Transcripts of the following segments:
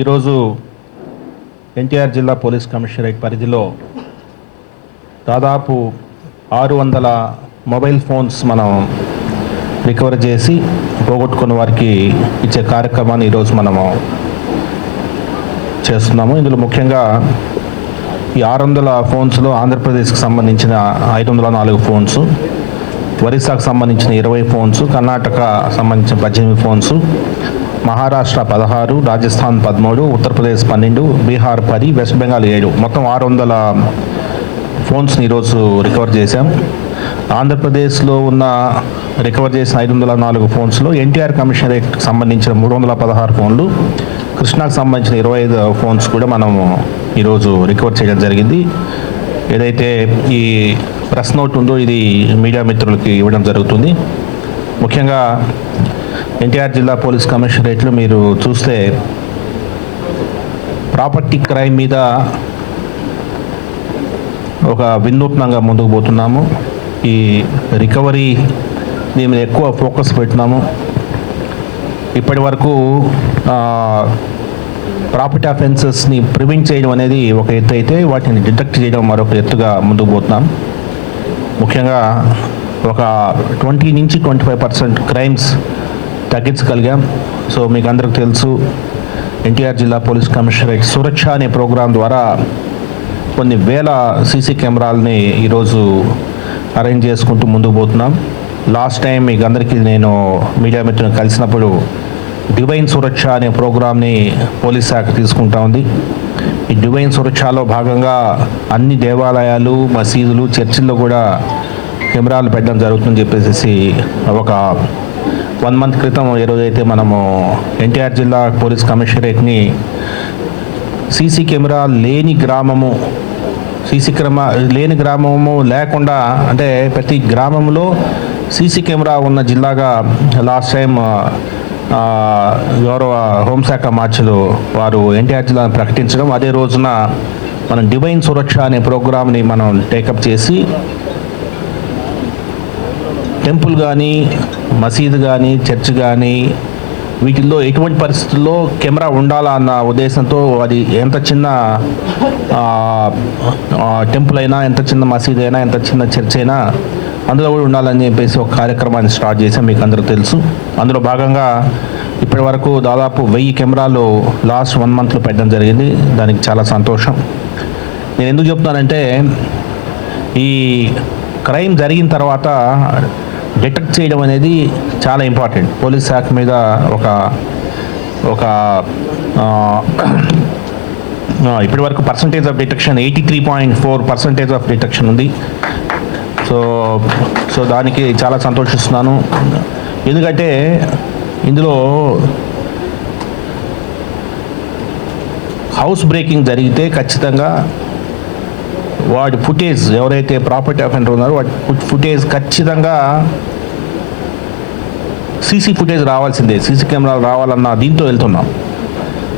ఈరోజు ఎన్టీఆర్ జిల్లా police commissionerate పరిధిలో దాదాపు ఆరు వందల మొబైల్ ఫోన్స్ మనం రికవర్ చేసి పోగొట్టుకున్న వారికి ఇచ్చే కార్యక్రమాన్ని ఈరోజు మనము చేస్తున్నాము. ఇందులో ముఖ్యంగా ఈ ఆరు వందల ఫోన్స్లో ఆంధ్రప్రదేశ్కి సంబంధించిన ఐదు వందల నాలుగు ఫోన్స్ ఒరిస్సాకు సంబంధించిన ఇరవై ఫోన్స్ కర్ణాటక సంబంధించిన పద్దెనిమిది ఫోన్స్ మహారాష్ట్ర పదహారు రాజస్థాన్ పదమూడు ఉత్తరప్రదేశ్ పన్నెండు బీహార్ పది వెస్ట్ బెంగాల్ ఏడు. మొత్తం ఆరు వందల ఫోన్స్ని ఈరోజు రికవర్ చేశాం. ఆంధ్రప్రదేశ్లో ఉన్న రికవర్ చేసిన ఐదు వందల నాలుగు ఫోన్స్లో ఎన్టీఆర్ కమిషనరేట్కి సంబంధించిన మూడు వందల పదహారు ఫోన్లు కృష్ణాకు సంబంధించిన ఇరవై ఐదు ఫోన్స్ కూడా మనము ఈరోజు రికవర్ చేయడం జరిగింది. ఏదైతే ఈ ప్రెస్ నోట్ ఉందో ఇది మీడియా మిత్రులకి ఇవ్వడం జరుగుతుంది. ముఖ్యంగా ఎన్టీఆర్ జిల్లా పోలీస్ కమిషనరేట్లో మీరు చూస్తే ప్రాపర్టీ క్రైమ్ మీద ఒక వినూత్నంగా ముందుకు పోతున్నాము. ఈ రికవరీ దీని మీద ఎక్కువ ఫోకస్ పెట్టినాము ఇప్పటి వరకు ప్రాపర్టీ అఫెన్సెస్ని ప్రివెంట్ చేయడం అనేది ఒక ఎత్తు అయితే వాటిని డిటెక్ట్ చేయడం మరొక ఎత్తుగా ముందుకు పోతున్నాం. ముఖ్యంగా ఒక ట్వంటీ నుంచి ట్వంటీ ఫైవ్ పర్సెంట్ క్రైమ్స్ తగ్గించగలిగాం. సో మీకు అందరికి తెలుసు ఎన్టీఆర్ జిల్లా పోలీస్ కమిషనరేట్ సురక్ష అనే ప్రోగ్రాం ద్వారా కొన్ని వేల సీసీ కెమెరాలని ఈరోజు అరేంజ్ చేసుకుంటూ ముందుకు పోతున్నాం. లాస్ట్ టైం మీకు అందరికీ నేను మీడియా మిత్రులను కలిసినప్పుడు డివైన్ సురక్ష అనే ప్రోగ్రామ్ని పోలీస్ శాఖ తీసుకుంటా ఉంది. ఈ డివైన్ సురక్షలో భాగంగా అన్ని దేవాలయాలు మసీదులు చర్చిల్లో కూడా కెమెరాలు పెట్టడం జరుగుతుందని చెప్పేసి ఒక వన్ మంత్ క్రితం ఏ అయితే మనము ఎన్టీఆర్ జిల్లా పోలీస్ కమిషనరేట్ని సీసీ కెమెరా లేని గ్రామము సీసీ క్రమ లేని గ్రామము లేకుండా అంటే ప్రతి గ్రామంలో సీసీ కెమెరా ఉన్న జిల్లాగా లాస్ట్ టైం గౌరవ హోంశాఖ మార్చులు వారు ఎన్టీఆర్ జిల్లాను ప్రకటించడం అదే రోజున మనం డివైన్ సురక్ష అనే ప్రోగ్రామ్ని మనం టేకప్ చేసి టెంపుల్ కానీ మసీదు కానీ చర్చ్ కానీ వీటిల్లో ఎటువంటి పరిస్థితుల్లో కెమెరా ఉండాలా అన్న ఉద్దేశంతో అది ఎంత చిన్న టెంపుల్ అయినా ఎంత చిన్న మసీద్ అయినా ఎంత చిన్న చర్చ్ అయినా అందులో కూడా ఉండాలని చెప్పేసి ఒక కార్యక్రమాన్ని స్టార్ట్ చేసాం మీకు అందరూ తెలుసు. అందులో భాగంగా ఇప్పటి వరకు దాదాపు వెయ్యి కెమెరాలు లాస్ట్ వన్ మంత్లో పెట్టడం జరిగింది. దానికి చాలా సంతోషం. నేను ఎందుకు చెప్తున్నానంటే ఈ క్రైమ్ జరిగిన తర్వాత డిటెక్ట్ చేయడం అనేది చాలా ఇంపార్టెంట్. పోలీస్ శాఖ మీద ఒక ఒక ఇప్పటి వరకు percentage of detection eighty three point four percentage of detection ఉంది. సో సో దానికి చాలా సంతోషిస్తున్నాను. ఎందుకంటే ఇందులో హౌస్ బ్రేకింగ్ జరిగితే ఖచ్చితంగా వాడి ఫుటేజ్ ఎవరైతే ప్రాపర్టీ అఫెండర్ ఉన్నారో వాటి ఫుటేజ్ ఖచ్చితంగా సీసీ ఫుటేజ్ రావాల్సిందే. సీసీ కెమెరాలు రావాలన్న దీంతో వెళ్తున్నాం.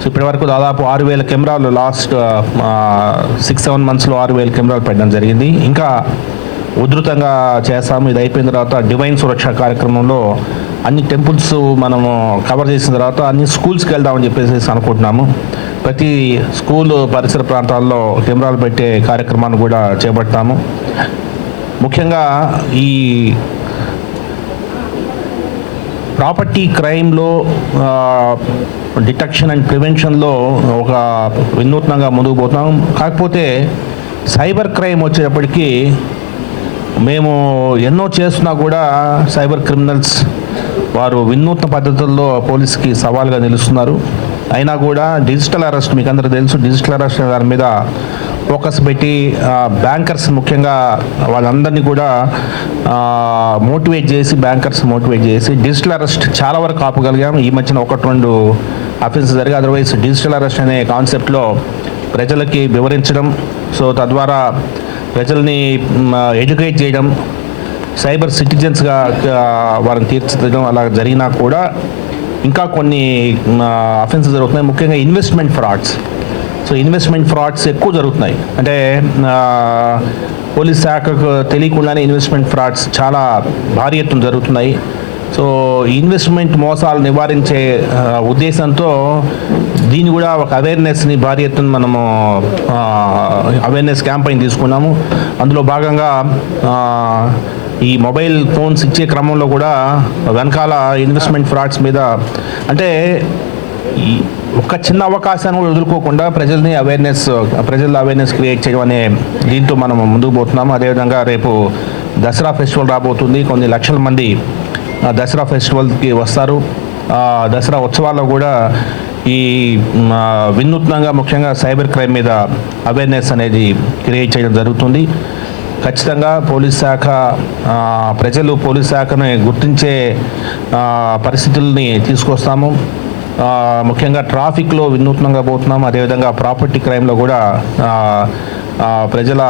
సో ఇప్పటివరకు దాదాపు ఆరు వేల కెమెరాలు లాస్ట్ సిక్స్ సెవెన్ మంత్స్లో ఆరు వేల కెమెరాలు పెట్టడం జరిగింది. ఇంకా ఉధృతంగా చేస్తాము. ఇది అయిపోయిన తర్వాత డివైన్ సురక్ష కార్యక్రమంలో అన్ని టెంపుల్స్ మనము కవర్ చేసిన తర్వాత అన్ని స్కూల్స్కి వెళ్దామని చెప్పేసి అనుకుంటున్నాము. ప్రతి స్కూల్ పరిసర ప్రాంతాల్లో కెమెరాలు పెట్టే కార్యక్రమాన్ని కూడా చేపడతాము. ముఖ్యంగా ఈ ప్రాపర్టీ క్రైమ్లో డిటెక్షన్ అండ్ ప్రివెన్షన్లో ఒక వినూత్నంగా ముందుకు పోతున్నాం కాకపోతే సైబర్ క్రైమ్ వచ్చేటప్పటికీ మేము ఎన్నో చేస్తున్నా కూడా సైబర్ క్రిమినల్స్ వారు వినూత్న పద్ధతుల్లో పోలీస్కి సవాల్గా నిలుస్తున్నారు. అయినా కూడా డిజిటల్ అరెస్ట్ మీకు అందరూ తెలుసు. డిజిటల్ అరెస్ట్ దాని మీద ఫోకస్ పెట్టి బ్యాంకర్స్ ముఖ్యంగా వాళ్ళందరినీ కూడా మోటివేట్ చేసి బ్యాంకర్స్ మోటివేట్ చేసి డిజిటల్ అరెస్ట్ చాలా వరకు ఆపగలిగాం. ఈ మధ్యన ఒకటి రెండు అఫెన్స్ జరిగి అదర్వైజ్ డిజిటల్ అరెస్ట్ అనే కాన్సెప్ట్లో ప్రజలకి వివరించడం సో తద్వారా ప్రజల్ని ఎడ్యుకేట్ చేయడం సైబర్ సిటిజన్స్గా వారిని తీర్చిదిద్దడం అలా జరిగినా కూడా ఇంకా కొన్ని అఫెన్సెస్ జరుగుతున్నాయి. ముఖ్యంగా investment frauds so investment frauds ఎక్కువ జరుగుతున్నాయి. అంటే పోలీస్ శాఖకు తెలియకుండానే ఇన్వెస్ట్మెంట్ ఫ్రాడ్స్ చాలా భారీ ఎత్తున జరుగుతున్నాయి. సో ఇన్వెస్ట్మెంట్ మోసాలు నివారించే ఉద్దేశంతో దీన్ని కూడా ఒక అవేర్నెస్ని భారీ ఎత్తున మనము అవేర్నెస్ క్యాంపెయిన్ తీసుకున్నాము. అందులో భాగంగా ఈ మొబైల్ ఫోన్స్ ఇచ్చే క్రమంలో కూడా వెనకాల ఇన్వెస్ట్మెంట్ ఫ్రాడ్స్ మీద అంటే ఒక చిన్న అవకాశాన్ని కూడా వదులుకోకుండా ప్రజల్ని అవేర్నెస్ ప్రజల్లో అవేర్నెస్ క్రియేట్ చేయడం అనే దీంతో మనం ముందుకు పోతున్నాము అదేవిధంగా రేపు దసరా ఫెస్టివల్ రాబోతుంది. కొన్ని లక్షల మంది దసరా ఫెస్టివల్కి వస్తారు. దసరా ఉత్సవాల్లో కూడా ఈ వినూత్నంగా ముఖ్యంగా సైబర్ క్రైమ్ మీద అవేర్నెస్ అనేది క్రియేట్ చేయడం జరుగుతుంది. ఖచ్చితంగా పోలీస్ శాఖ ప్రజలు పోలీస్ శాఖను గుర్తించే పరిస్థితుల్ని తీసుకొస్తాము. ముఖ్యంగా ట్రాఫిక్లో వినూత్నంగా పోతున్నాం. అదేవిధంగా ప్రాపర్టీ క్రైమ్లో కూడా ప్రజల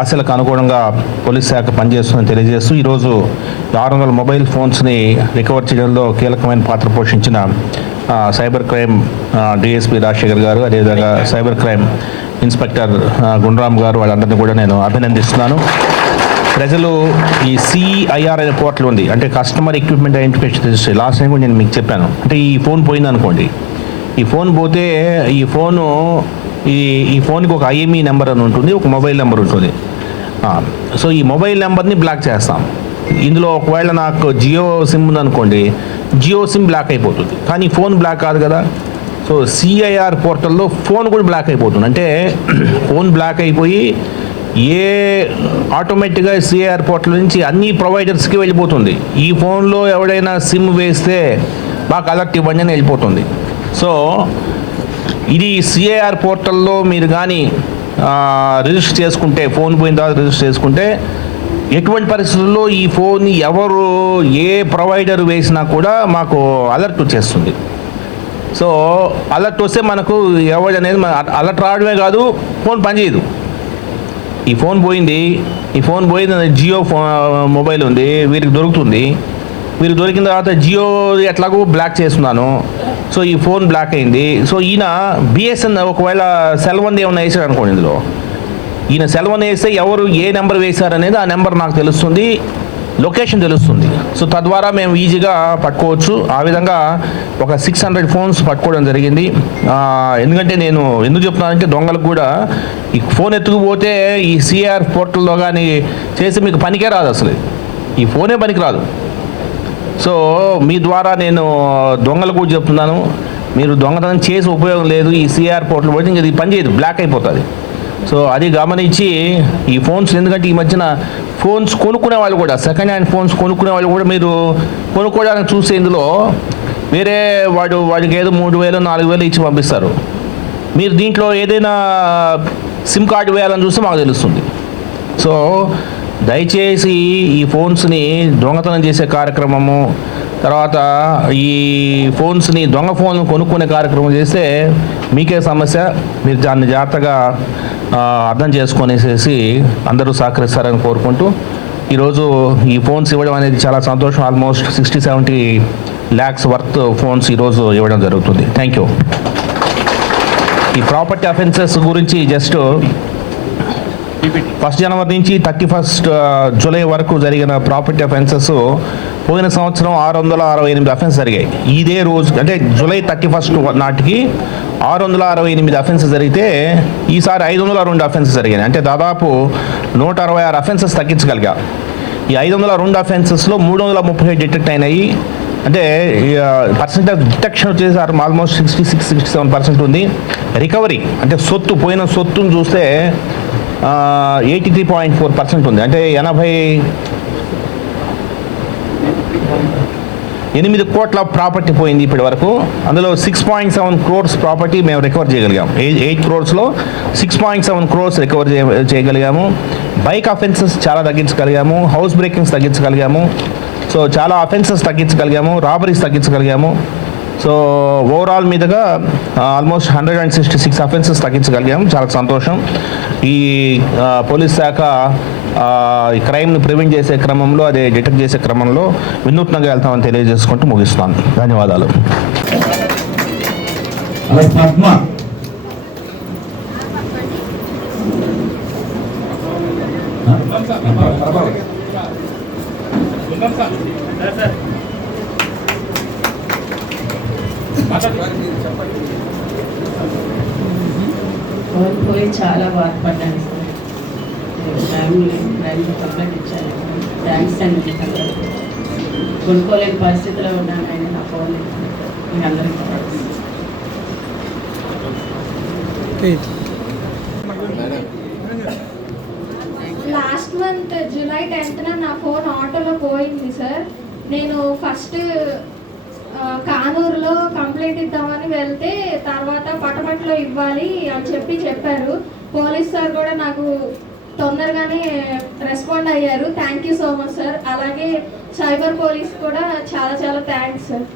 ఆశలకు అనుగుణంగా పోలీస్ శాఖ పనిచేస్తుందని తెలియజేస్తూ ఈరోజు ఆరు వందల మొబైల్ ఫోన్స్ని రికవర్ చేయడంలో కీలకమైన పాత్ర పోషించిన సైబర్ క్రైమ్ డిఎస్పి రాజశేఖర్ గారు అదేవిధంగా సైబర్ క్రైమ్ ఇన్స్పెక్టర్ గుండ్రామ్ గారు వాళ్ళందరినీ కూడా నేను అభినందిస్తున్నాను. ప్రజలు ఈ సిఐఆర్ అనే పోర్టల్ ఉంది అంటే customer equipment identification last time కూడా నేను మీకు చెప్పాను. అంటే ఈ ఫోన్ పోయింది అనుకోండి. ఈ ఫోన్ పోతే ఈ ఫోను ఈ ఈ ఫోన్కి ఒక ఐఎంఈ నెంబర్ అని ఉంటుంది ఒక మొబైల్ నెంబర్ ఉంటుంది. సో ఈ మొబైల్ నెంబర్ని బ్లాక్ చేస్తాం. ఇందులో ఒకవేళ నాకు జియో సిమ్ ఉందనుకోండి జియో సిమ్ బ్లాక్ అయిపోతుంది. కానీ ఫోన్ బ్లాక్ కాదు కదా. సో సిఐఆర్ పోర్టల్లో ఫోన్ కూడా బ్లాక్ అయిపోతుంది. అంటే ఫోన్ బ్లాక్ అయిపోయి ఏ ఆటోమేటిక్గా సిఐఆర్ పోర్టల్ నుంచి అన్ని ప్రొవైడర్స్కి వెళ్ళిపోతుంది. ఈ ఫోన్లో ఎవడైనా సిమ్ వేస్తే మాకు అలర్ట్ ఇవ్వండి అని వెళ్ళిపోతుంది. సో ఇది సిఐఆర్ పోర్టల్లో మీరు కానీ రిజిస్టర్ చేసుకుంటే ఫోన్ పోయిన తర్వాత రిజిస్టర్ చేసుకుంటే ఎటువంటి పరిస్థితుల్లో ఈ ఫోన్ ఎవరు ఏ ప్రొవైడర్ వేసినా కూడా మాకు అలర్ట్ వచ్చేస్తుంది. సో అలర్ట్ వస్తే మనకు ఎవరు అనేది మన అలర్ట్ రావడమే కాదు ఫోన్ పనిచేయదు ఈ ఫోన్ పోయింది ఈ ఫోన్ పోయింది జియో ఫో మొబైల్ ఉంది వీరికి దొరుకుతుంది. వీరికి దొరికిన తర్వాత జియో ఎట్లాగో బ్లాక్ చేస్తున్నాను. సో ఈ ఫోన్ బ్లాక్ అయింది. సో ఈయన బిఎస్ఎన్ ఒకవేళ సెల్ వన్ ఏమైనా వేసాడు అనుకోండి ఇందులో. ఈయన సెల్ వన్ వేస్తే ఎవరు ఏ నెంబర్ వేశారనేది ఆ నెంబర్ నాకు తెలుస్తుంది. లొకేషన్ తెలుస్తుంది. సో తద్వారా మేము ఈజీగా పట్టుకోవచ్చు. ఆ విధంగా ఒక సిక్స్ హండ్రెడ్ ఫోన్స్ పట్టుకోవడం జరిగింది. ఎందుకంటే నేను ఎందుకు చెప్తున్నానంటే దొంగలకు కూడా ఈ ఫోన్ ఎత్తుకుపోతే ఈ సిఆర్ పోర్టల్లో కానీ చేసి మీకు పనికే రాదు అసలు. ఈ ఫోనే పనికి రాదు సో మీ ద్వారా నేను దొంగలకు కూడా చెప్తున్నాను. మీరు దొంగతనం చేసి ఉపయోగం లేదు. ఈ సిఆర్ పోర్టల్ పోతే ఇంకా ఇది పని చేయదు. బ్లాక్ అయిపోతుంది. సో అది గమనించి ఈ ఫోన్స్ ఎందుకంటే ఈ మధ్యన ఫోన్స్ కొనుక్కునే వాళ్ళు కూడా సెకండ్ హ్యాండ్ ఫోన్స్ కొనుక్కునే వాళ్ళు కూడా మీరు కొనుక్కోవడానికి చూసే ఇందులో వేరే వాడు వాడికి ఏదో మూడు వేలు నాలుగు వేలు ఇచ్చి పంపిస్తారు. మీరు దీంట్లో ఏదైనా సిమ్ కార్డు వేయాలని చూస్తే మాకు తెలుస్తుంది. సో దయచేసి ఈ ఫోన్స్ని దొంగతనం చేసే కార్యక్రమము తర్వాత ఈ ఫోన్స్ని దొంగ ఫోన్ కొనుక్కునే కార్యక్రమం చేస్తే మీకే సమస్య. మీరు దాన్ని జాగ్రత్తగా అర్థం చేసుకొనేసేసి అందరూ సహకరిస్తారని కోరుకుంటూ ఈరోజు ఈ ఫోన్స్ ఇవ్వడం అనేది చాలా సంతోషం. Almost sixty seventy lakhs worth phones ఈరోజు ఇవ్వడం జరుగుతుంది. థ్యాంక్ యూ ఈ ప్రాపర్టీ అఫెన్సెస్ గురించి జస్ట్ ఫస్ట్ జనవరి నుంచి థర్టీ ఫస్ట్ జూలై వరకు జరిగిన ప్రాపర్టీ అఫెన్సెస్ పోయిన సంవత్సరం ఆరు వందల అరవై ఎనిమిది అఫెన్స్ జరిగాయి. ఇదే రోజు అంటే జూలై థర్టీ ఫస్ట్ నాటికి ఆరు వందల అరవై ఎనిమిది అఫెన్సెస్ జరిగితే ఈసారి ఐదు వందల రెండు అఫెన్సెస్ జరిగాయి. అంటే దాదాపు నూట అరవై ఆరు అఫెన్సెస్ తగ్గించగలిగా. ఈ ఐదు వందల రెండు అఫెన్సెస్లో మూడు వందల ముప్పై డిటెక్ట్ అయినాయి. అంటే పర్సెంటేజ్ డిటెక్షన్ వచ్చేసి almost sixty six sixty seven percent ఉంది. రికవరీ అంటే సొత్తు పోయిన సొత్తును చూస్తే eighty three point four percent ఉంది. అంటే ఎనభై ఎనిమిది కోట్ల ప్రాపర్టీ పోయింది ఇప్పటి వరకు. అందులో six point seven crores property మేము రికవర్ చేయగలిగాము eight క్రోర్స్లో six point seven crores recover చేయగలిగాము. Bike offences చాలా తగ్గించగలిగాము. హౌస్ బ్రేకింగ్స్ తగ్గించగలిగాము. సో చాలా అఫెన్సెస్ తగ్గించగలిగాము. రాబరీస్ తగ్గించగలిగాము. సో ఓవరాల్ మీదుగా almost hundred and sixty six offences తగ్గించగలిగాము. చాలా సంతోషం. ఈ uh, పోలీస్ శాఖ క్రైమ్ని ప్రివెంట్ చేసే క్రమంలో అదే డిటెక్ట్ చేసే క్రమంలో వినూత్నంగా వెళ్తామని తెలియజేసుకుంటూ ముగిస్తున్నాను. ధన్యవాదాలు. అలా పద్మ. కోల్పోయి చాలా బాధపడ్డాను కంప్లైంట్ ఇచ్చాను థ్యాంక్స్ అండి కొనుక్కోలేని పరిస్థితిలో ఉన్నాను ఆయన నా ఫోన్ మీ అందరికీ. లాస్ట్ మంత్ జూలై టెన్త్న నా ఫోన్ ఆటోలో పోయింది సార్. నేను ఫస్ట్ కానూరులో కంప్లైంట్ ఇద్దామని వెళ్తే తర్వాత పటమట్లో ఇవ్వాలి అని చెప్పి చెప్పారు. పోలీస్ సార్ కూడా నాకు తొందరగానే రెస్పాండ్ అయ్యారు. Thank you so much sir అలాగే సైబర్ పోలీస్ కూడా చాలా చాలా థ్యాంక్స్ సార్